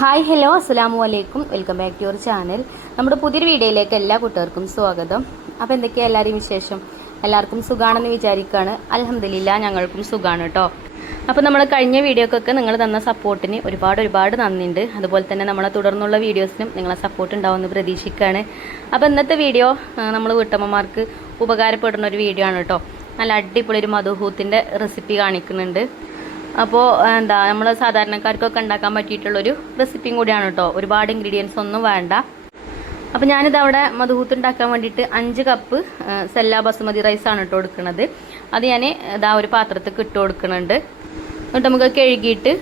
Hi hello അസ്സലാമു അലൈക്കും welcome back to your channel. നമ്മുടെ പുതിയൊരു വീഡിയോയിലേക്ക് എല്ലാ കൂട്ടുകാർക്കും സ്വാഗതം. അപ്പോൾ എന്തൊക്കെയാണ് എല്ലാവരെയും വിശേഷം? എല്ലാവർക്കും സുഖാണെന്ന് വിചാരിക്കുകയാണ്. അൽഹംദുലില്ലാ ഞങ്ങൾക്കും സുഖമാണ് കേട്ടോ. അപ്പോൾ നമ്മൾ കഴിഞ്ഞ വീഡിയോക്കൊക്കെ നിങ്ങൾ തന്ന സപ്പോർട്ടിന് ഒരുപാട് നന്ദിയുണ്ട്. അതുപോലെ തന്നെ നമ്മളെ തുടർന്നുള്ള വീഡിയോസിനും നിങ്ങളെ സപ്പോർട്ട് ഉണ്ടാവുമെന്ന് പ്രതീക്ഷിക്കുകയാണ്. അപ്പോൾ ഇന്നത്തെ വീഡിയോ നമ്മൾ വീട്ടമ്മമാർക്ക് ഉപകാരപ്പെടുന്ന ഒരു വീഡിയോ ആണ് കേട്ടോ. നല്ല അടിപൊളി ഒരു മധുഹൂത്തിൻ്റെ റെസിപ്പി കാണിക്കുന്നുണ്ട്. അപ്പോൾ നമ്മൾ സാധാരണക്കാർക്കൊക്കെ ഉണ്ടാക്കാൻ പറ്റിയിട്ടുള്ളൊരു റെസിപ്പിയും കൂടിയാണ് കേട്ടോ. ഒരുപാട് ഇൻഗ്രീഡിയൻസ് ഒന്നും വേണ്ട. അപ്പോൾ ഞാനിത് അവിടെ മധുഹൂത്ത് ഉണ്ടാക്കാൻ വേണ്ടിയിട്ട് 5 കപ്പ് സെല്ല ബസുമതി റൈസാണ് കേട്ടോ എടുക്കുന്നത്. അത് ഞാൻ ഇതാ ഒരു പാത്രത്തിൽ ഇട്ട് കൊടുക്കുന്നുണ്ട്. എന്നിട്ട് നമുക്ക് കഴുകിയിട്ട്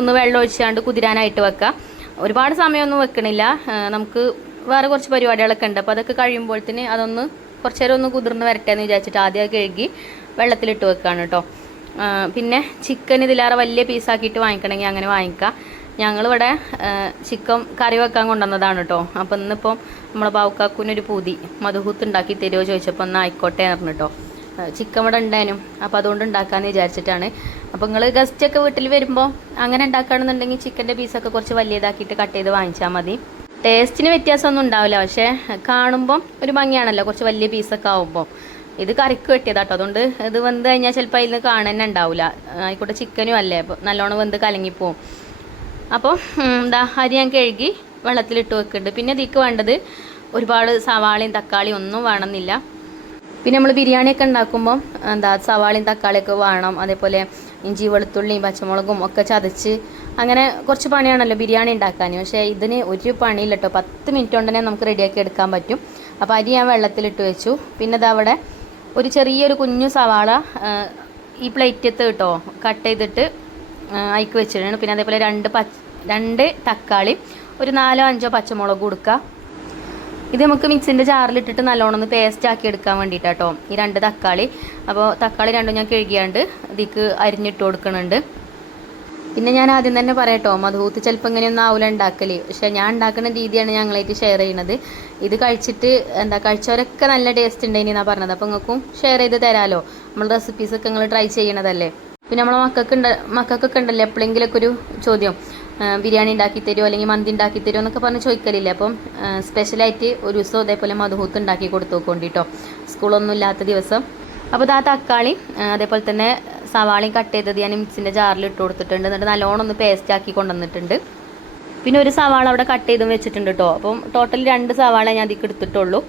ഒന്ന് വെള്ളം ഒഴിച്ചാണ്ട് കുതിരാനായിട്ട് വെക്കാം. ഒരുപാട് സമയമൊന്നും വെക്കണില്ല, നമുക്ക് വേറെ കുറച്ച് പരിപാടികളൊക്കെ ഉണ്ട്. അപ്പോൾ അതൊക്കെ കഴിയുമ്പോഴത്തേന് അതൊന്ന് കുറച്ച് നേരം ഒന്ന് കുതിർന്ന് വരട്ടെ എന്ന് വിചാരിച്ചിട്ട് ആദ്യം കഴുകി വെള്ളത്തിലിട്ട് വെക്കുകയാണ് കേട്ടോ. പിന്നെ ചിക്കൻ ഇതിലേറെ വലിയ പീസാക്കിയിട്ട് വാങ്ങിക്കണമെങ്കിൽ അങ്ങനെ വാങ്ങിക്കാം. ഞങ്ങളിവിടെ ചിക്കൻ കറി വെക്കാൻ കൊണ്ടുവന്നതാണ് കേട്ടോ. അപ്പോൾ ഇന്നിപ്പം നമ്മളെ ബാവുക്കാക്കൂനൊരു പൂതി മധുഹൂത്ത് ഉണ്ടാക്കി തരുമോ ചോദിച്ചപ്പോൾ ഒന്ന് ആയിക്കോട്ടെ പറഞ്ഞു കേട്ടോ. ചിക്കൻ ഇവിടെ ഉണ്ടാനും അപ്പോൾ അതുകൊണ്ട് ഉണ്ടാക്കാമെന്ന് വിചാരിച്ചിട്ടാണ്. അപ്പോൾ നിങ്ങൾ ഗസ്റ്റൊക്കെ വീട്ടിൽ വരുമ്പോൾ അങ്ങനെ ഉണ്ടാക്കുകയാണെന്നുണ്ടെങ്കിൽ ചിക്കൻ്റെ പീസൊക്കെ കുറച്ച് വലിയതാക്കിയിട്ട് കട്ട് ചെയ്ത് വാങ്ങിച്ചാൽ മതി. ടേസ്റ്റിന് വ്യത്യാസമൊന്നും ഉണ്ടാവില്ല, പക്ഷേ കാണുമ്പം ഒരു ഭംഗിയാണല്ലോ കുറച്ച് വലിയ പീസൊക്കെ ആവുമ്പോൾ. ഇത് കറിക്ക് വെട്ടിയതാട്ടോ, അതുകൊണ്ട് ഇത് വെന്ത് കഴിഞ്ഞാൽ ചിലപ്പോൾ അതിൽ നിന്ന് കാണാൻ തന്നെ ഉണ്ടാവില്ല. ആയിക്കോട്ടെ ചിക്കനും അല്ലേ, അപ്പോൾ നല്ലോണം വെന്ത് കലങ്ങിപ്പോവും. അപ്പോൾ അരി ഞാൻ കഴുകി വെള്ളത്തിലിട്ട് വെക്കുന്നുണ്ട്. പിന്നെ ഇതിക്ക് വേണ്ടത് ഒരുപാട് സവാളയും തക്കാളിയും ഒന്നും വേണമെന്നില്ല. പിന്നെ നമ്മൾ ബിരിയാണിയൊക്കെ ഉണ്ടാക്കുമ്പോൾ സവാളയും തക്കാളിയൊക്കെ വേണം. അതേപോലെ ഇഞ്ചി വെളുത്തുള്ളിയും പച്ചമുളകും ഒക്കെ ചതച്ച് അങ്ങനെ കുറച്ച് പണിയാണല്ലോ ബിരിയാണി ഉണ്ടാക്കാൻ. പക്ഷേ ഇതിന് ഒരു പണിയില്ല കേട്ടോ. 10 മിനിറ്റ് കൊണ്ട് തന്നെ നമുക്ക് റെഡിയാക്കി എടുക്കാൻ പറ്റും. അപ്പോൾ അരി ഞാൻ വെള്ളത്തിലിട്ട് വെച്ചു. പിന്നെ ഇതവിടെ ഒരു ചെറിയൊരു കുഞ്ഞു സവാള ഈ പ്ലേറ്റത്ത് കേട്ടോ കട്ട് ചെയ്തിട്ട് അയക്ക് വെച്ചിട്ടുണ്ട്. പിന്നെ അതേപോലെ 2 തക്കാളി, ഒരു 4-5 പച്ചമുളക് കൊടുക്കുക. ഇത് നമുക്ക് മിക്സിൻ്റെ ജാറിലിട്ടിട്ട് നല്ലോണം ഒന്ന് പേസ്റ്റ് ആക്കി എടുക്കാൻ വേണ്ടിയിട്ടാട്ടോ ഈ 2 തക്കാളി. അപ്പോൾ തക്കാളി രണ്ടും ഞാൻ കഴുകിയാണ്ട് ഇതിക്ക് അരിഞ്ഞിട്ട് കൊടുക്കുന്നുണ്ട്. പിന്നെ ഞാൻ ആദ്യം തന്നെ പറയട്ടോ, മധുഹൂത്ത് ചിലപ്പോൾ ഇങ്ങനെയൊന്നും ആവില്ല ഉണ്ടാക്കൽ. പക്ഷേ ഞാൻ ഉണ്ടാക്കുന്ന രീതിയാണ് ഞങ്ങളായിട്ട് ഷെയർ ചെയ്യുന്നത്. ഇത് കഴിച്ചിട്ട് കഴിച്ചവരൊക്കെ നല്ല ടേസ്റ്റ് ഉണ്ടെന്ന് എന്നാണ് പറഞ്ഞത്. അപ്പോൾ നിങ്ങൾക്കും ഷെയർ ചെയ്ത് തരാമല്ലോ. നമ്മൾ റെസിപ്പീസൊക്കെ നിങ്ങൾ ട്രൈ ചെയ്യണതല്ലേ. പിന്നെ നമ്മളെ മക്കൾക്കൊക്കെ ഉണ്ടല്ലോ എപ്പോഴെങ്കിലൊക്കെ ഒരു ചോദ്യം, ബിരിയാണി ഉണ്ടാക്കി തരുമോ അല്ലെങ്കിൽ മന്തി ഉണ്ടാക്കി തരുമോ എന്നൊക്കെ പറഞ്ഞ് ചോദിക്കലില്ല. അപ്പം സ്പെഷ്യലായിട്ട് ഒരു ദിവസം അതേപോലെ മധുഹൂത്ത് ഉണ്ടാക്കി കൊടുത്തു നോക്കോണ്ടിട്ടോ, സ്കൂളൊന്നും ഇല്ലാത്ത ദിവസം. അപ്പോൾ ആ തക്കാളി അതേപോലെ തന്നെ സവാളയും കട്ട് ചെയ്തത് ഞാൻ മിക്സിൻ്റെ ജാറിൽ ഇട്ട് കൊടുത്തിട്ടുണ്ട്. എന്നിട്ട് നല്ലോണം ഒന്ന് പേസ്റ്റ് ആക്കി കൊണ്ടുവന്നിട്ടുണ്ട്. പിന്നെ ഒരു സവാള അവിടെ കട്ട് ചെയ്തും വെച്ചിട്ടുണ്ട് കേട്ടോ. അപ്പം ടോട്ടൽ 2 സവാള ഞാൻ അതിലേക്ക് എടുത്തിട്ടുള്ളൂ.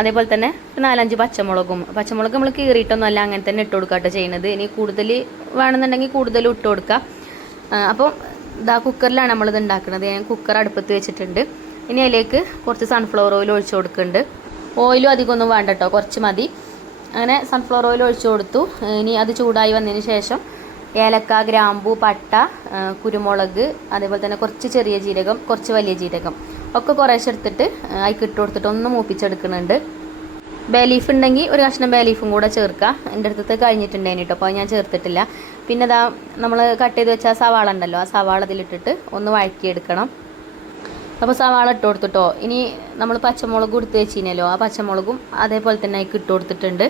അതേപോലെ തന്നെ 4-5 പച്ചമുളക് നമ്മൾ കീറിയിട്ടൊന്നും അല്ല, അങ്ങനെ തന്നെ ഇട്ട് കൊടുക്കുക കേട്ടോ ചെയ്യുന്നത്. ഇനി കൂടുതൽ വേണമെന്നുണ്ടെങ്കിൽ കൂടുതലും ഇട്ട് കൊടുക്കുക. അപ്പോൾ കുക്കറിലാണ് നമ്മളിത് ഉണ്ടാക്കുന്നത്. ഞാൻ കുക്കർ അടുപ്പത്ത് വെച്ചിട്ടുണ്ട്. ഇനി അതിലേക്ക് കുറച്ച് സൺഫ്ലവർ ഓയിൽ ഒഴിച്ച് കൊടുക്കുന്നുണ്ട്. ഓയിലും അധികമൊന്നും വേണ്ട കേട്ടോ, കുറച്ച് മതി. അങ്ങനെ സൺഫ്ലവർ ഓയിൽ ഒഴിച്ചു കൊടുത്തു. ഇനി അത് ചൂടായി വന്നതിന് ശേഷം ഏലക്ക, ഗ്രാമ്പൂ, പട്ട, കുരുമുളക്, അതേപോലെ തന്നെ കുറച്ച് ചെറിയ ജീരകം, കുറച്ച് വലിയ ജീരകം ഒക്കെ കുറേശ്ശെ എടുത്തിട്ട് അതിൽ ഇട്ട് കൊടുത്തിട്ട് ഒന്ന് മൂപ്പിച്ചെടുക്കുന്നുണ്ട്. ബേ ലീഫ് ഉണ്ടെങ്കിൽ ഒരു കഷ്ണം ബേ ലീഫും കൂടെ ചേർക്കുക. എൻ്റെ അടുത്തത് കഴിഞ്ഞിട്ടുണ്ടായിന് കേട്ടോ, അപ്പോൾ ഞാൻ ചേർത്തിട്ടില്ല. പിന്നെ നമ്മൾ കട്ട് ചെയ്ത് വെച്ച സവാള ഉണ്ടല്ലോ, ആ സവാള ഇതിലിട്ടിട്ട് ഒന്ന് വഴറ്റിയെടുക്കണം. അപ്പോൾ സവാള ഇട്ട് കൊടുത്തിട്ടോ. ഇനി നമ്മൾ പച്ചമുളക് എടുത്ത് വെച്ചിനല്ലോ, ആ പച്ചമുളകും അതേപോലെ തന്നെ അതിൽ ഇട്ട് കൊടുത്തിട്ടുണ്ട്.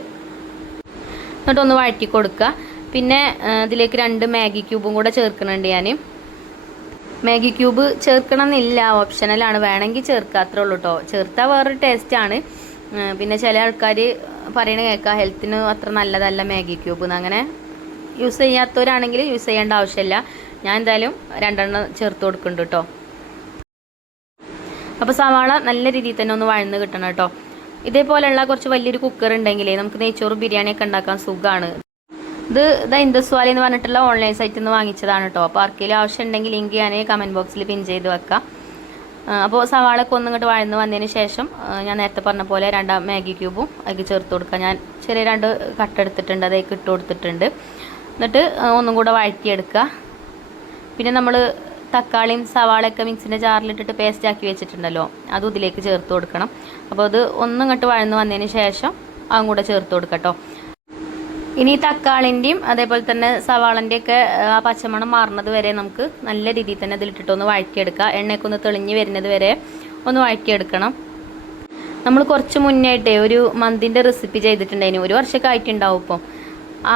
എന്നിട്ടൊന്ന് വഴറ്റി കൊടുക്കുക. പിന്നെ ഇതിലേക്ക് 2 മാഗി ക്യൂബും കൂടെ ചേർക്കുന്നുണ്ട് ഞാൻ. മാഗി ക്യൂബ് ചേർക്കണം എന്നില്ല, ഓപ്ഷണലാണ്, വേണമെങ്കിൽ ചേർക്കുക, അത്രേ ഉള്ളൂ കേട്ടോ. ചേർത്താൽ വേറൊരു ടേസ്റ്റാണ്. പിന്നെ ചില ആൾക്കാർ പറയണ കേൾക്കുക ഹെൽത്തിന് അത്ര നല്ലതല്ല മാഗി ക്യൂബ് എന്ന്. അങ്ങനെ യൂസ് ചെയ്യാത്തവരാണെങ്കിൽ യൂസ് ചെയ്യേണ്ട ആവശ്യമില്ല. ഞാൻ എന്തായാലും 2 ചേർത്ത് കൊടുക്കുന്നുണ്ട് കേട്ടോ. അപ്പോൾ സവാള നല്ല രീതിയിൽ തന്നെ ഒന്ന് വഴന്ന് കിട്ടണം കേട്ടോ. ഇതേപോലെയുള്ള കുറച്ച് വലിയൊരു കുക്കർ ഉണ്ടെങ്കിലേ നമുക്ക് നെയ്ച്ചോറ് ബിരിയാണിയൊക്കെ ഉണ്ടാക്കാൻ സുഖമാണ്. ഇത് ഇൻഡസ്വാലി എന്ന് പറഞ്ഞിട്ടുള്ള ഓൺലൈൻ സൈറ്റിൽ നിന്ന് വാങ്ങിച്ചതാണ് കേട്ടോ. അപ്പോൾ ആർക്കെങ്കിലും ആവശ്യം ഉണ്ടെങ്കിൽ ലിങ്ക് ഞാൻ കമൻറ്റ് ബോക്സിൽ പിൻ ചെയ്ത് വെക്കാം. അപ്പോൾ സവാളൊക്കെ ഒന്നിങ്ങോട്ട് വഴന്ന് വന്നതിന് ശേഷം ഞാൻ നേരത്തെ പറഞ്ഞ പോലെ 2 മാഗി ക്യൂബും അതിൽ ചേർത്ത് കൊടുക്കുക. ഞാൻ ചെറിയ 2 കട്ട് എടുത്തിട്ടുണ്ട്, അതേക്ക് ഇട്ട് കൊടുത്തിട്ടുണ്ട്. എന്നിട്ട് ഒന്നും കൂടെ വഴറ്റിയെടുക്കുക. പിന്നെ നമ്മൾ തക്കാളിയും സവാളയൊക്കെ മിക്സിൻ്റെ ജാറിലിട്ടിട്ട് പേസ്റ്റ് ആക്കി വെച്ചിട്ടുണ്ടല്ലോ, അതും ഇതിലേക്ക് ചേർത്ത് കൊടുക്കണം. അപ്പോൾ അത് ഒന്നിങ്ങോട്ട് വഴന്ന് വന്നതിന് ശേഷം അതും കൂടെ ചേർത്ത് കൊടുക്കട്ടോ. ഇനി തക്കാളിൻ്റെയും അതേപോലെ തന്നെ സവാളൻ്റെയൊക്കെ ആ പച്ചമണം മാറുന്നത് വരെ നമുക്ക് നല്ല രീതിയിൽ തന്നെ ഇതിലിട്ടിട്ട് ഒന്ന് വഴറ്റിയെടുക്കുക. എണ്ണയൊക്കെ ഒന്ന് തെളിഞ്ഞ് വരുന്നത് വരെ ഒന്ന് വഴറ്റിയെടുക്കണം. നമ്മൾ കുറച്ച് മുന്നായിട്ടേ ഒരു മന്തിൻ്റെ റെസിപ്പി ചെയ്തിട്ടുണ്ടായിരുന്നു, 1 വർഷമൊക്കെ ആയിട്ടുണ്ടാവും. ഇപ്പോൾ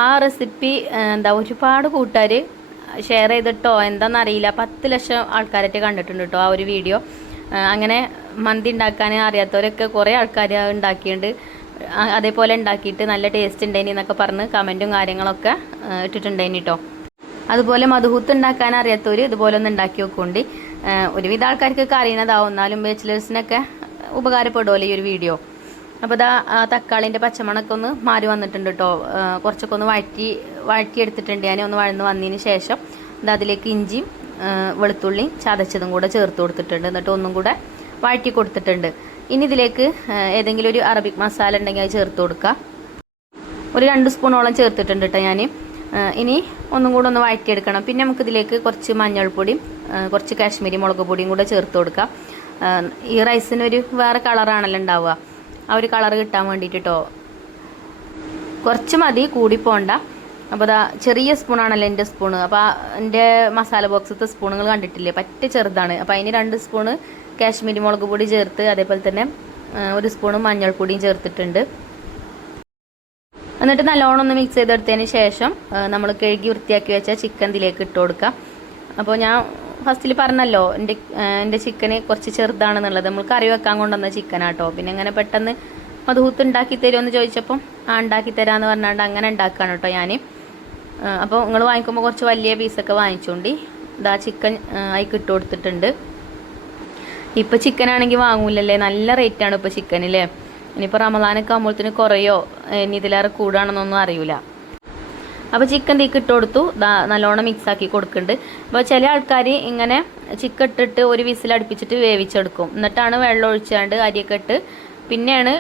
ആ റെസിപ്പി ഒരുപാട് കൂട്ടുകാർ ഷെയർ ചെയ്തിട്ടോ എന്താണെന്നറിയില്ല 10 ലക്ഷം ആൾക്കാരായിട്ട് കണ്ടിട്ടുണ്ട് കേട്ടോ ആ ഒരു വീഡിയോ. അങ്ങനെ മന്തി ഉണ്ടാക്കാൻ അറിയാത്തവരൊക്കെ കുറേ ആൾക്കാർ ഉണ്ടാക്കിയിട്ടുണ്ട്. അതേപോലെ ഉണ്ടാക്കിയിട്ട് നല്ല ടേസ്റ്റ് ഉണ്ടായിനി എന്നൊക്കെ പറഞ്ഞ് കമൻറ്റും കാര്യങ്ങളൊക്കെ ഇട്ടിട്ടുണ്ടായിനി കേട്ടോ. അതുപോലെ മധുഹൂത്ത് ഉണ്ടാക്കാൻ അറിയാത്തവർ ഇതുപോലെ ഒന്ന് ഉണ്ടാക്കി വെക്കുകൊണ്ട് ഒരുവിധ ആൾക്കാർക്കൊക്കെ അറിയുന്നതാവും, എന്നാലും ബാച്ചിലേഴ്സിനൊക്കെ ഉപകാരപ്പെടുമല്ലോ ഈ ഒരു വീഡിയോ. അപ്പോൾ ഇതാ തക്കാളിൻ്റെ പച്ചമണമൊക്കെ ഒന്ന് മാറി വന്നിട്ടുണ്ട് കേട്ടോ. കുറച്ചൊക്കെ ഒന്ന് വഴറ്റിയെടുത്തിട്ടുണ്ട് ഞാൻ. ഒന്ന് വഴന്ന് വന്നതിന് ശേഷം ഇത് അതിലേക്ക് ഇഞ്ചിയും വെളുത്തുള്ളിയും ചതച്ചതും കൂടെ ചേർത്ത് കൊടുത്തിട്ടുണ്ട്. എന്നിട്ട് ഒന്നും കൂടെ വഴറ്റി കൊടുത്തിട്ടുണ്ട്. ഇനി ഇതിലേക്ക് ഏതെങ്കിലും ഒരു അറബിക് മസാല ഉണ്ടെങ്കിൽ അത് ചേർത്ത് കൊടുക്കുക. ഒരു 2 സ്പൂണോളം ചേർത്തിട്ടുണ്ട് കേട്ടോ ഞാൻ. ഇനി ഒന്നും കൂടെ ഒന്ന് വഴറ്റിയെടുക്കണം. പിന്നെ നമുക്കിതിലേക്ക് കുറച്ച് മഞ്ഞൾപ്പൊടിയും കുറച്ച് കാശ്മീരി മുളക് പൊടിയും കൂടെ ചേർത്ത് കൊടുക്കാം. ഈ റൈസിനൊരു വേറെ കളറാണല്ലോ ഉണ്ടാവുക, ആ ഒരു കളർ കിട്ടാൻ വേണ്ടിയിട്ട് കേട്ടോ. കുറച്ച് മതി, കൂടി പോണ്ട. അപ്പോൾ അതാ ചെറിയ സ്പൂണാണല്ലോ എൻ്റെ സ്പൂണ്. അപ്പോൾ എൻ്റെ മസാല ബോക്സത്തെ സ്പൂണുകൾ കണ്ടിട്ടില്ലേ, പറ്റ ചെറുതാണ്. അപ്പോൾ അതിന് 2 സ്പൂണ് കാശ്മീരി മുളക് പൊടി ചേർത്ത് അതേപോലെ തന്നെ 1 സ്പൂണ് മഞ്ഞൾപ്പൊടിയും ചേർത്തിട്ടുണ്ട്. എന്നിട്ട് നല്ലോണം ഒന്ന് മിക്സ് ചെയ്തെടുത്തതിന് ശേഷം നമ്മൾ കഴുകി വൃത്തിയാക്കി വെച്ച ചിക്കൻ ഇതിലേക്ക് ഇട്ട് കൊടുക്കാം. അപ്പോൾ ഞാൻ ഫസ്റ്റിൽ പറഞ്ഞല്ലോ എൻ്റെ ചിക്കന് കുറച്ച് ചെറുതാണെന്നുള്ളത്. നമ്മൾ കറി വെക്കാൻ കൊണ്ടുവന്ന ചിക്കനാട്ടോ. പിന്നെ അങ്ങനെ പെട്ടെന്ന് മധുഹൂത്ത് ഉണ്ടാക്കി തരുമെന്ന് ചോദിച്ചപ്പം ഉണ്ടാക്കി തരാമെന്ന് പറഞ്ഞാണ്ട് അങ്ങനെ ഉണ്ടാക്കുകയാണ് കേട്ടോ ഞാൻ. അപ്പോൾ നിങ്ങൾ വാങ്ങിക്കുമ്പോൾ കുറച്ച് വലിയ പീസൊക്കെ വാങ്ങിച്ചുകൊണ്ട് ഇതാ ചിക്കൻ അതിക്ക് ഇട്ട് കൊടുത്തിട്ടുണ്ട്. ഇപ്പോൾ ചിക്കനാണെങ്കിൽ വാങ്ങൂലല്ലേ, നല്ല റേറ്റാണ് ഇപ്പോൾ ചിക്കനില്ലേ. ഇനിയിപ്പോൾ റമദാനൊക്കെ ആകുമ്പോഴത്തേന് കുറയോ ഇനി ഇതിലേറെ കൂടാണെന്നൊന്നും അറിയില്ല. അപ്പോൾ ചിക്കൻ തീക്ക് ഇട്ട് കൊടുത്തു. നല്ലോണം മിക്സാക്കി കൊടുക്കുന്നുണ്ട്. അപ്പോൾ ചില ആൾക്കാർ ഇങ്ങനെ ചിക്കൻ ഇട്ടിട്ട് ഒരു വിസിൽ അടുപ്പിച്ചിട്ട് വേവിച്ചെടുക്കും. എന്നിട്ടാണ് വെള്ളം ഒഴിച്ചാണ്ട് അരിയൊക്കെ ഇട്ട് പിന്നെയാണ്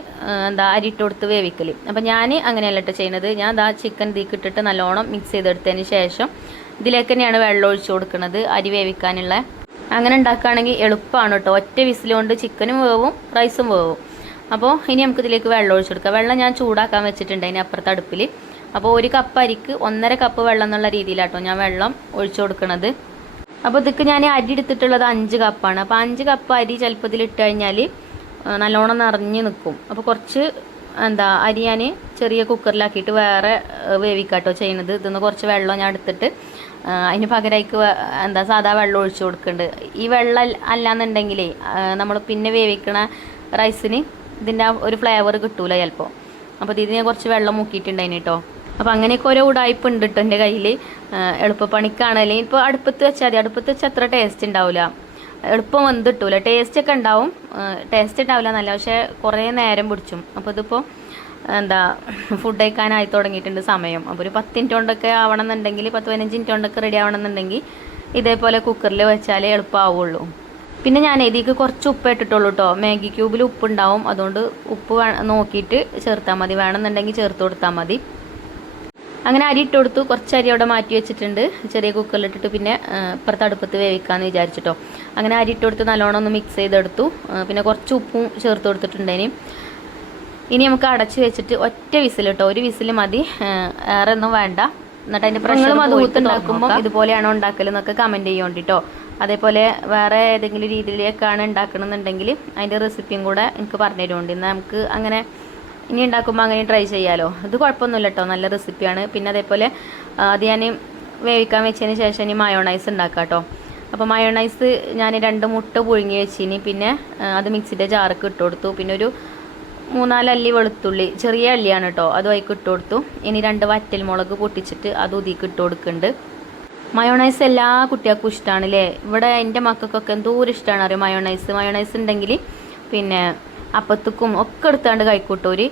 അരി ഇട്ട് കൊടുത്ത് വേവിക്കൽ. അപ്പോൾ ഞാൻ അങ്ങനെയല്ല കേട്ടോ ചെയ്യുന്നത്. ഞാൻ ചിക്കൻ തീക്ക് ഇട്ടിട്ട് നല്ലോണം മിക്സ് ചെയ്തെടുത്തതിന് ശേഷം ഇതിലേക്ക് തന്നെയാണ് വെള്ളം ഒഴിച്ചു കൊടുക്കുന്നത് അരി വേവിക്കാനുള്ള. അങ്ങനെ ഉണ്ടാക്കുകയാണെങ്കിൽ എളുപ്പമാണ് കേട്ടോ. ഒറ്റ വിസിൽ കൊണ്ട് ചിക്കനും വേവും റൈസും വേവും. അപ്പോൾ ഇനി നമുക്ക് ഇതിലേക്ക് വെള്ളം ഒഴിച്ചു കൊടുക്കാം. വെള്ളം ഞാൻ ചൂടാക്കാൻ വെച്ചിട്ടുണ്ട് അതിന് അപ്പുറത്തെ അടുപ്പിൽ. അപ്പോൾ 1 കപ്പ് അരിക്ക് 1.5 കപ്പ് വെള്ളം എന്നുള്ള രീതിയിലാട്ടോ ഞാൻ വെള്ളം ഒഴിച്ചു കൊടുക്കുന്നത്. അപ്പോൾ ഇതൊക്കെ ഞാൻ അരി എടുത്തിട്ടുള്ളത് 5 കപ്പാണ്. അപ്പോൾ 5 കപ്പ് അരി ചിലപ്പോൾ ഇതിലിട്ട് കഴിഞ്ഞാൽ നല്ലോണം നിറഞ്ഞ് നിൽക്കും. അപ്പോൾ കുറച്ച് അരി ഞാൻ ചെറിയ കുക്കറിലാക്കിയിട്ട് വേറെ വേവിക്കാട്ടോ ചെയ്യുന്നത്. ഇതൊന്ന് കുറച്ച് വെള്ളം ഞാൻ എടുത്തിട്ട് അതിന് പകരമായിക്ക് സാധാ വെള്ളം ഒഴിച്ചു കൊടുക്കുന്നുണ്ട്. ഈ വെള്ളം അല്ലാന്നുണ്ടെങ്കിലേ നമ്മൾ പിന്നെ വേവിക്കണ റൈസിന് ഇതിൻ്റെ ഒരു ഫ്ലേവർ കിട്ടൂല ചിലപ്പോൾ. അപ്പോൾ ഇതിന് ഞാൻ കുറച്ച് വെള്ളം മുക്കിയിട്ടുണ്ടായിന് കേട്ടോ. അപ്പോൾ അങ്ങനെയൊക്കെ ഓരോ ഉടായ്പ ഉണ്ട് കേട്ടോ എൻ്റെ കയ്യിൽ. എളുപ്പപ്പണിക്കാണ്. അല്ലെങ്കിൽ ഇപ്പോൾ അടുപ്പത്ത് വെച്ചാൽ മതി. അടുപ്പത്ത് വെച്ചാൽ അത്ര ടേസ്റ്റ് ഉണ്ടാവില്ല, എളുപ്പം വെന്തിട്ടൂല. ടേസ്റ്റ് ഒക്കെ ഉണ്ടാവും, ടേസ്റ്റ് ഉണ്ടാവില്ല എന്നല്ല, പക്ഷേ കുറേ നേരം പിടിച്ചും. അപ്പോൾ ഇതിപ്പോൾ ഫുഡ് കഴിക്കാനായി തുടങ്ങിയിട്ടുണ്ട് സമയം. അപ്പോൾ ഒരു 10 മിനിറ്റ് കൊണ്ടൊക്കെ ആവണമെന്നുണ്ടെങ്കിൽ 10-15 മിനിറ്റ് കൊണ്ടൊക്കെ റെഡി ആവണമെന്നുണ്ടെങ്കിൽ ഇതേപോലെ കുക്കറിൽ വെച്ചാലേ എളുപ്പമാവുള്ളൂ. പിന്നെ ഞാൻ ഇതിലേക്ക് കുറച്ച് ഉപ്പ് ഇട്ടിട്ടുള്ളൂ കേട്ടോ. മാഗി ക്യൂബിൽ ഉപ്പുണ്ടാവും, അതുകൊണ്ട് ഉപ്പ് നോക്കിയിട്ട് ചേർത്താൽ മതി. വേണമെന്നുണ്ടെങ്കിൽ ചേർത്ത് കൊടുത്താൽ മതി. അങ്ങനെ അരി ഇട്ട് കൊടുത്തു. കുറച്ച് അരി അവിടെ മാറ്റി വെച്ചിട്ടുണ്ട് ചെറിയ കുക്കറിലിട്ടിട്ട്. പിന്നെ ഇപ്പുറത്ത് അടുപ്പത്ത് വേവിക്കാമെന്ന് വിചാരിച്ചിട്ടോ. അങ്ങനെ അരി ഇട്ട് കൊടുത്ത് നല്ലോണം ഒന്ന് മിക്സ് ചെയ്തെടുത്തു. പിന്നെ കുറച്ച് ഉപ്പും ചേർത്ത് കൊടുത്തിട്ടുണ്ടേനി. ഇനി നമുക്ക് അടച്ച് വെച്ചിട്ട് ഒറ്റ വിസിൽ കേട്ടോ, 1 വിസിൽ മതി, ഏറെ ഒന്നും വേണ്ട. എന്നിട്ട് അതിൻ്റെ പ്രശ്നം മധുഹൂത്ത് ഉണ്ടാക്കുമ്പോൾ ഇതുപോലെയാണോ ഉണ്ടാക്കലെന്നൊക്കെ കമൻറ്റ് ചെയ്യുന്നുണ്ട് കേട്ടോ. അതേപോലെ വേറെ ഏതെങ്കിലും രീതിയിലേക്കാണ് ഉണ്ടാക്കണമെന്നുണ്ടെങ്കിൽ അതിൻ്റെ റെസിപ്പിയും കൂടെ എനിക്ക് പറഞ്ഞു തരുന്നുണ്ട്. എന്നാൽ നമുക്ക് അങ്ങനെ ഇനി ഉണ്ടാക്കുമ്പോൾ അങ്ങനെ ട്രൈ ചെയ്യാമല്ലോ. ഇത് കുഴപ്പമൊന്നുമില്ല കേട്ടോ, നല്ല റെസിപ്പിയാണ്. പിന്നെ അതേപോലെ അത് ഞാൻ വേവിക്കാൻ വെച്ചതിന് ശേഷം ഇനി മയോണൈസ് ഉണ്ടാക്കാം കേട്ടോ. അപ്പോൾ മയോണൈസ് ഞാൻ 2 മുട്ട പുഴുങ്ങി വെച്ചിനി. പിന്നെ അത് മിക്സിൻ്റെ ജാർക്ക് ഇട്ട് കൊടുത്തു. പിന്നെ ഒരു 3-4 അല്ലി വെളുത്തുള്ളി, ചെറിയ അല്ലിയാണ് കേട്ടോ, അതും അതിക്ക് ഇട്ട് കൊടുത്തു. ഇനി 2 വറ്റൽ മുളക് പൊട്ടിച്ചിട്ട് അതും ഇതിക്ക് ഇട്ട് കൊടുക്കുന്നുണ്ട്. മയോണൈസ് എല്ലാ കുട്ടികൾക്കും ഇഷ്ടമാണ് അല്ലേ. ഇവിടെ എൻ്റെ മക്കൾക്കൊക്കെ എന്തോരം ഇഷ്ടമാണ് അറിയാം മയോണൈസ് ഉണ്ടെങ്കിൽ പിന്നെ അപ്പത്തുക്കും ഒക്കെ എടുത്താണ്ട് കഴിക്കൂട്ടൂര്.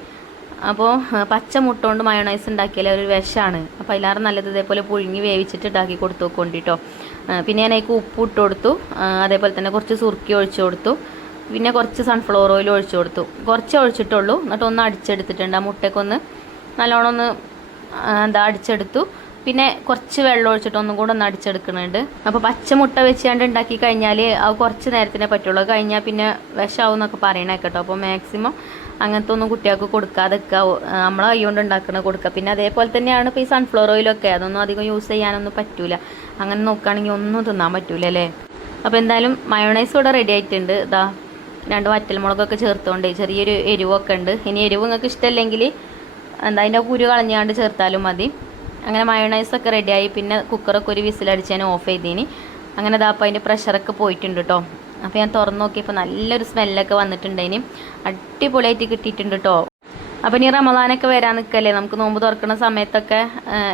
അപ്പോൾ പച്ച മുട്ട കൊണ്ട് മയോണൈസ് ഉണ്ടാക്കിയാൽ ഒരു വിഷമാണ്. അപ്പോൾ അതിലാറ് നല്ലത് ഇതേപോലെ പുഴുങ്ങി വേവിച്ചിട്ട് ഉണ്ടാക്കി കൊടുത്തു കൊണ്ടിട്ടോ. പിന്നെ ഞാൻ അതിലേക്ക് ഉപ്പ് ഇട്ട് കൊടുത്തു. അതേപോലെ തന്നെ കുറച്ച് സുർക്കി ഒഴിച്ചു കൊടുത്തു. പിന്നെ കുറച്ച് സൺഫ്ലവർ ഓയിൽ ഒഴിച്ചു കൊടുത്തു. കുറച്ച് ഒഴിച്ചിട്ടുള്ളൂ. എന്നിട്ട് ഒന്ന് അടിച്ചെടുത്തിട്ടുണ്ട്. ആ മുട്ടയ്ക്കൊന്ന് നല്ലോണം ഒന്ന് അടിച്ചെടുത്തു. പിന്നെ കുറച്ച് വെള്ളം ഒഴിച്ചിട്ട് ഒന്നും കൂടെ ഒന്ന് അടിച്ചെടുക്കുന്നുണ്ട്. അപ്പോൾ പച്ച മുട്ട വെച്ചാണ്ട് ഉണ്ടാക്കി കഴിഞ്ഞാൽ അത് കുറച്ച് നേരത്തിനെ പറ്റുള്ളൂ. കഴിഞ്ഞാൽ പിന്നെ വിഷമാവും എന്നൊക്കെ പറയണേ കേട്ടോ. അപ്പോൾ മാക്സിമം അങ്ങനത്തെ ഒന്നും കുട്ടികൾക്ക് കൊടുക്കാതെ നമ്മളെ കൈ കൊണ്ട് ഉണ്ടാക്കുന്നത് കൊടുക്കുക. പിന്നെ അതേപോലെ തന്നെയാണ് ഇപ്പോൾ ഈ സൺഫ്ലവർ ഓയിലൊക്കെ, അതൊന്നും അധികം യൂസ് ചെയ്യാനൊന്നും പറ്റൂല. അങ്ങനെ നോക്കുകയാണെങ്കിൽ ഒന്നും തിന്നാൻ പറ്റൂല അല്ലേ. അപ്പോൾ എന്തായാലും മയോണൈസ് ഇവിടെ റെഡി ആയിട്ടുണ്ട്. ഇതാ 2 വറ്റൽമുളകൊക്കെ ചേർത്തുകൊണ്ട് ചെറിയൊരു എരിവൊക്കെ ഉണ്ട്. ഇനി എരിവ് നിങ്ങൾക്ക് ഇഷ്ടമല്ലെങ്കിൽ അതിൻ്റെ കുരു കളഞ്ഞാണ്ട് ചേർത്താലും മതി. അങ്ങനെ മയോണൈസൊക്കെ റെഡിയായി. പിന്നെ കുക്കറൊക്കെ ഒരു വിസിലടിച്ച് ഞാൻ ഓഫ് ചെയ്തേനി. അങ്ങനെ ഇതാ അപ്പോൾ അതിൻ്റെ പ്രഷറൊക്കെ പോയിട്ടുണ്ട് കേട്ടോ. അപ്പോൾ ഞാൻ തുറന്ന് നോക്കിയപ്പോൾ നല്ലൊരു സ്മെല്ലൊക്കെ വന്നിട്ടുണ്ടേനി. അടിപൊളിയായിട്ട് കിട്ടിയിട്ടുണ്ട് കേട്ടോ. അപ്പോൾ ഇനി റമദാനൊക്കെ വരാൻ നിൽക്കല്ലേ, നമുക്ക് നോമ്പ് തുറക്കുന്ന സമയത്തൊക്കെ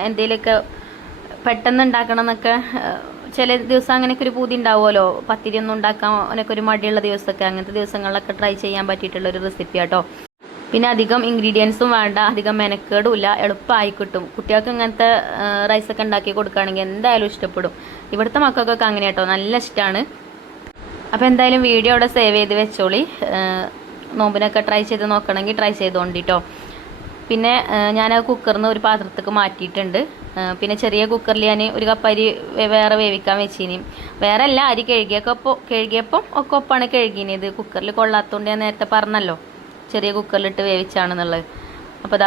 എന്തെങ്കിലുമൊക്കെ പെട്ടെന്ന് ഉണ്ടാക്കണം എന്നൊക്കെ ചില ദിവസം അങ്ങനെയൊക്കെ ഒരു പൂതി ഉണ്ടാവുമല്ലോ. പത്തിരി ഒന്നും ഉണ്ടാക്കാൻ അങ്ങനെയൊക്കെ ഒരു മടിയുള്ള ദിവസമൊക്കെ, അങ്ങനത്തെ ദിവസങ്ങളിലൊക്കെ ട്രൈ ചെയ്യാൻ പറ്റിയിട്ടുള്ളൊരു റെസിപ്പി കേട്ടോ. പിന്നെ അധികം ഇൻഗ്രീഡിയൻസും വേണ്ട, അധികം മെനക്കേടും ഇല്ല, എളുപ്പമായി കിട്ടും. കുട്ടികൾക്ക് ഇങ്ങനത്തെ റൈസൊക്കെ ഉണ്ടാക്കി കൊടുക്കുകയാണെങ്കിൽ എന്തായാലും ഇഷ്ടപ്പെടും. ഇവിടുത്തെ മക്കൾക്കൊക്കെ അങ്ങനെ കേട്ടോ, നല്ല ഇഷ്ടമാണ്. അപ്പോൾ എന്തായാലും വീഡിയോ അവിടെ സേവ് ചെയ്ത് വെച്ചോളി. നോമ്പിനൊക്കെ ട്രൈ ചെയ്ത് നോക്കണമെങ്കിൽ ട്രൈ ചെയ്തോണ്ടിട്ടോ. പിന്നെ ഞാൻ ആ കുക്കറിൽ നിന്ന് ഒരു പാത്രത്തേക്ക് മാറ്റിയിട്ടുണ്ട്. പിന്നെ ചെറിയ കുക്കറിൽ ഞാൻ ഒരു കപ്പ് അരി വേറെ വേവിക്കാൻ വെച്ചിനി. വേറെ അല്ല, അരി കഴുകിയപ്പോൾ ഒക്കെ ഒപ്പാണ് കഴുകിയത്. കുക്കറിൽ കൊള്ളാത്തതുകൊണ്ട് ഞാൻ നേരത്തെ പറഞ്ഞല്ലോ ചെറിയ കുക്കറിലിട്ട് വേവിച്ചാണെന്നുള്ളത്. അപ്പോൾ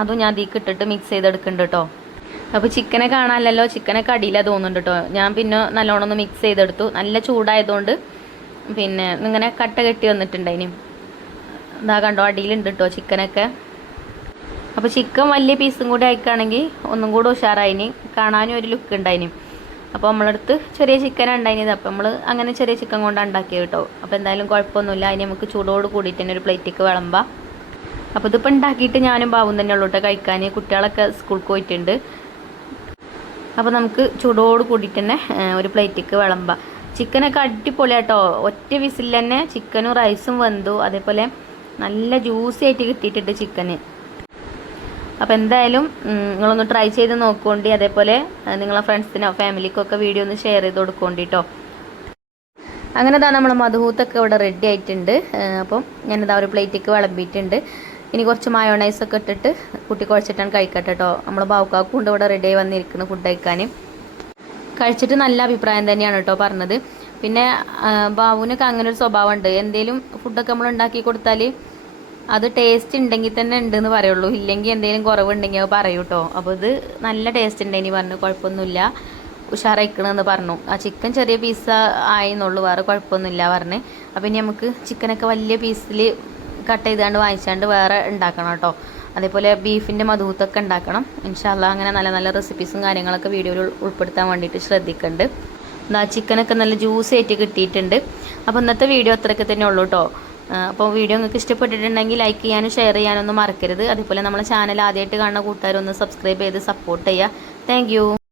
അതും ഞാൻ അതിലേക്ക് ഇട്ടിട്ട് മിക്സ് ചെയ്തെടുക്കുന്നുണ്ട് കേട്ടോ. അപ്പോൾ ചിക്കനെ കാണാനല്ലോ, ചിക്കനൊക്കെ അടിയിലാണ് തോന്നുന്നുണ്ട് കേട്ടോ. ഞാൻ പിന്നെ നല്ലോണം ഒന്ന് മിക്സ് ചെയ്തെടുത്തു. നല്ല ചൂടായതുകൊണ്ട് പിന്നെ ഇങ്ങനെ കട്ട കെട്ടി വന്നിട്ടുണ്ടായിനി. ഇതാ കണ്ടോ, അടിയിലുണ്ട് കേട്ടോ ചിക്കനൊക്കെ. അപ്പോൾ ചിക്കൻ വലിയ പീസും കൂടി ആയിക്കാണെങ്കിൽ ഒന്നും കൂടെ ഉഷാറായിനി, കാണാനും ഒരു ലുക്ക് ഉണ്ടായിനി. അപ്പോൾ നമ്മളടുത്ത് ചെറിയ ചിക്കൻ ഉണ്ടായിനത്. അപ്പോൾ നമ്മൾ അങ്ങനെ ചെറിയ ചിക്കൻ കൊണ്ടാണ് ഉണ്ടാക്കിയത് കേട്ടോ. അപ്പോൾ എന്തായാലും കുഴപ്പമൊന്നുമില്ല. അതിന് നമുക്ക് ചൂടോട് കൂടിയിട്ട് തന്നെ ഒരു പ്ലേറ്റിക്ക് വിളമ്പാം. അപ്പോൾ ഇതിപ്പോൾ ഉണ്ടാക്കിയിട്ട് ഞാനും ബാബും തന്നെ ഉള്ളൂ കേട്ടോ കഴിക്കാൻ. കുട്ടികളൊക്കെ സ്കൂൾക്ക് പോയിട്ടുണ്ട്. അപ്പോൾ നമുക്ക് ചൂടോട് കൂടിയിട്ട് തന്നെ ഒരു പ്ലേറ്റിക്ക് വിളമ്പാം. ചിക്കനൊക്കെ അടിപൊളിയാട്ടോ. ഒറ്റ വിസിൽ തന്നെ ചിക്കനും റൈസും വെന്തു. അതേപോലെ നല്ല ജ്യൂസി ആയിട്ട് കിട്ടിയിട്ടുണ്ട് ചിക്കന്. അപ്പോൾ എന്തായാലും നിങ്ങളൊന്ന് ട്രൈ ചെയ്ത് നോക്കുകൊണ്ടി. അതേപോലെ നിങ്ങളെ ഫ്രണ്ട്സിനോ ഫാമിലിക്കൊക്കെ വീഡിയോ ഒന്ന് ഷെയർ ചെയ്ത് കൊടുക്കൊണ്ടിട്ടോ. അങ്ങനെ ഇതാ നമ്മൾ മധുഹൂത്തൊക്കെ ഇവിടെ റെഡി ആയിട്ടുണ്ട്. അപ്പം ഞാനിതാ ഒരു പ്ലേറ്റിക്ക് വിളമ്പിയിട്ടുണ്ട്. ഇനി കുറച്ച് മയോണൈസൊക്കെ ഇട്ടിട്ട് കുട്ടി കുഴച്ചിട്ടാണ് കഴിക്കട്ടെ കേട്ടോ. നമ്മൾ ബാവുക്കാക്കും കൊണ്ട് ഇവിടെ റെഡി ആയി വന്നിരിക്കുന്നു ഫുഡ് കഴിക്കാൻ. കഴിച്ചിട്ട് നല്ല അഭിപ്രായം തന്നെയാണ് കേട്ടോ പറഞ്ഞത്. പിന്നെ ബാവുവിനൊക്കെ അങ്ങനെ ഒരു സ്വഭാവമുണ്ട്. എന്തെങ്കിലും ഫുഡൊക്കെ നമ്മൾ ഉണ്ടാക്കി കൊടുത്താൽ അത് ടേസ്റ്റ് ഉണ്ടെങ്കിൽ തന്നെ ഉണ്ടെന്ന് പറയുള്ളൂ. ഇല്ലെങ്കിൽ എന്തെങ്കിലും കുറവുണ്ടെങ്കിൽ അത് പറയൂ കേട്ടോ. അപ്പോൾ ഇത് നല്ല ടേസ്റ്റ് ഉണ്ടെന്ന് പറഞ്ഞു, കുഴപ്പമൊന്നുമില്ല, ഉഷാറായിക്കണമെന്ന് പറഞ്ഞു. ആ ചിക്കൻ ചെറിയ പീസ് ആയെന്നുള്ളൂ, വേറെ കുഴപ്പമൊന്നുമില്ല പറഞ്ഞ്. അപ്പോൾ ഇനി നമുക്ക് ചിക്കനൊക്കെ വലിയ പീസിൽ കട്ട് ചെയ്താണ്ട് വാങ്ങിച്ചാണ്ട് വേറെ ഉണ്ടാക്കണം കേട്ടോ. അതേപോലെ ബീഫിൻ്റെ മധൂത്തൊക്കെ ഉണ്ടാക്കണം ഇൻഷാ അല്ലാഹ്. അങ്ങനെ നല്ല നല്ല റെസിപ്പീസും കാര്യങ്ങളൊക്കെ വീഡിയോയിൽ ഉൾപ്പെടുത്താൻ വേണ്ടിയിട്ട് ശ്രദ്ധിക്കുന്നുണ്ട്. എന്താ ചിക്കനൊക്കെ നല്ല ജ്യൂസി ആയിട്ട് കിട്ടിയിട്ടുണ്ട്. അപ്പോൾ ഇന്നത്തെ വീഡിയോ അത്രയൊക്കെ തന്നെ ഉള്ളൂ കേട്ടോ. അപ്പോൾ വീഡിയോ നിങ്ങൾക്ക് ഇഷ്ടപ്പെട്ടിട്ടുണ്ടെങ്കിൽ ലൈക്ക് ചെയ്യാനും ഷെയർ ചെയ്യാനൊന്നും മറക്കരുത്. അതേപോലെ നമ്മളെ ചാനൽ ആദ്യമായിട്ട് കാണുന്ന കൂട്ടുകാരൊന്ന് സബ്സ്ക്രൈബ് ചെയ്ത് സപ്പോർട്ട് ചെയ്യുക. താങ്ക്